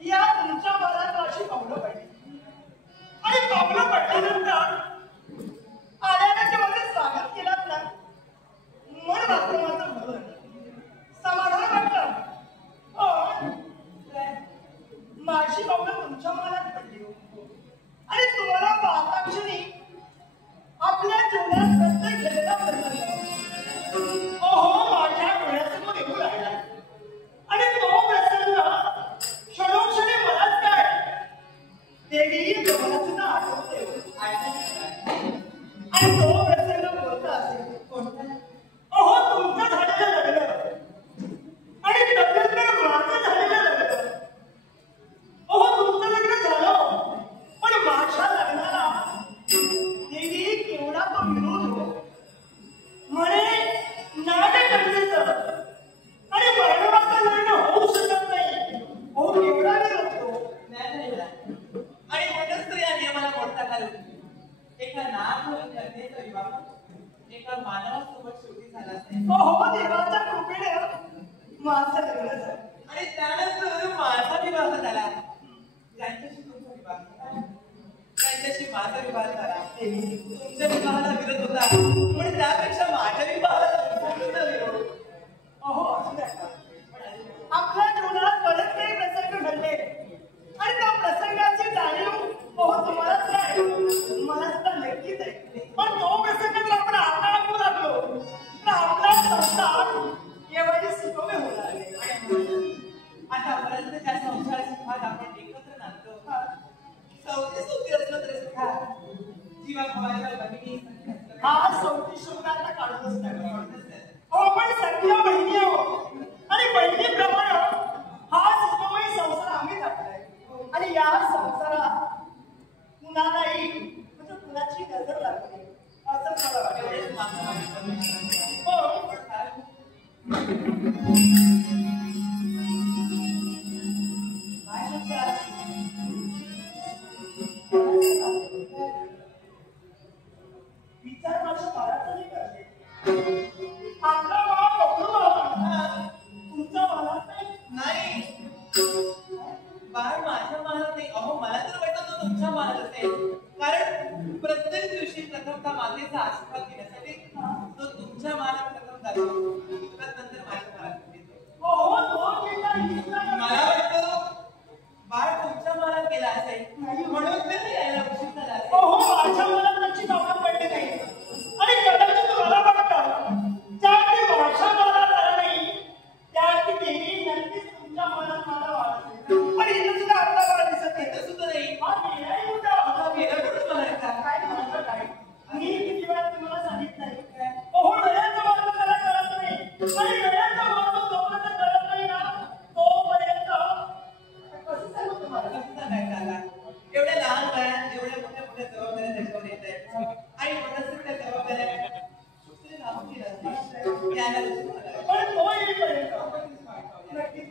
या तुमच्या मनात अशी पावलं पडली आणि पावलं पडल्यानंतर आल्यानंतर माझं स्वागत केलं ना मन मात्र माझं भरलं समाधान वाटलं. माझी पावलं तुमच्या मनात पडली आणि तुम्हाला पाहता क्षणी आपल्या जीवनात प्रत्येक घटना बदलला. माझ्या डोळ्यासमोर येऊ लागला आणि तो प्रसंग क्षणोक्षणी मलाच काय देवी तुम्हाला सुद्धा आठवते आणि तो प्रसंग कोणता असेल कोणता तुमचं झालेलं लग्न आणि लग्न माझं झालेलं लग्न. तुमचं लग्न झालं पण माझ्या लग्नाला देवी केवढा तो विरोध हो म्हणे नागकन्येचं आणि मानवाचं लग्न होऊ शकत नाही. केवढा विरोध हो आणि म्हणूनच तर या नियमाला मोठा घालून एका नाग कन्येचा विवाह एका मानवासोबत शेवटी झाला असेल. देवाच्या कृपेने माझं लग्न झालं आणि त्यानंतर माझा विवाह झाला. ज्यांच्याशी तुमचा विवाह झाला त्यांच्याशी माझा विवाह झाला. तुमच्या विवाहाला विरोध होता पण त्यापेक्षा माझ्या विवाहाला विरोध. आपल्या जीवनात बरेच काही प्रसंग घडले आणि त्या प्रसंगाची जाणीव तुम्हालाच नाही मला सुद्धा नक्कीच आहे. पण तो प्रसंग जर आपण आता आणू लागलो तर आपला संसार एवढे सुखमे होणार नाही. आतापर्यंत त्या संसार सुखात आपण एकत्र नांदलो. सौती असलं तरी सुद्धा जीवा भावाच्या बहिणी सौती शब्दाला काढतच नाही. पण सगळ्या बहिणी आणि बहिणीप्रमाणे हा सुखमय संसार आम्ही टाकलाय आणि या संसारात कुणालाही म्हणजे कुणाची नजर लागते असं मला वाटतं. विचार माझ्या बाळाचाही करते. आपला बाळ बघू तुमच्या बाळात नाही. बाळ माझ्या मनात नाही. मला तर वाटतं तो तुमच्या मनात असेल. कारण प्रत्येक दिवशी प्रथमतः मातेचा आशीर्वाद घेण्यासाठी तो तुमच्या मनात प्रथम जातो नंतर माझ्या मनात येतो. मला वाटतं बाळ तुमच्या मनात गेला असेल म्हणून तर यायला उशीर झाला असेल. माझ्या मनात त्याची भावना पडली नाही आणि कदाचित मला वाटतं ज्यावेळी भाषा मला झाला नाही त्यावेळी देवी नक्कीच तुमच्या मनात मला वाटते. आणि इथं सुद्धा आपला मला दिसत नाही. इथं सुद्धा नाही. गेला कुठं म्हणायचा काय म्हणायचं काय मी किती वेळा तुम्हाला सांगितलंय डोळ्याचा मार्ग त्याला कळत नाही आणि डोळ्याचा मार्ग जोपर्यंत कळत नाही ना तोपर्यंत कसं सांगू तुम्हाला कसं सांगायचं आला. एवढ्या लहान वयात एवढ्या मोठ्या मोठ्या जबाबदाऱ्या त्याच्यावर येत आहेत आणि म्हणून त्या जबाबदाऱ्या पण तो येईपर्यंत नक्कीच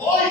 होय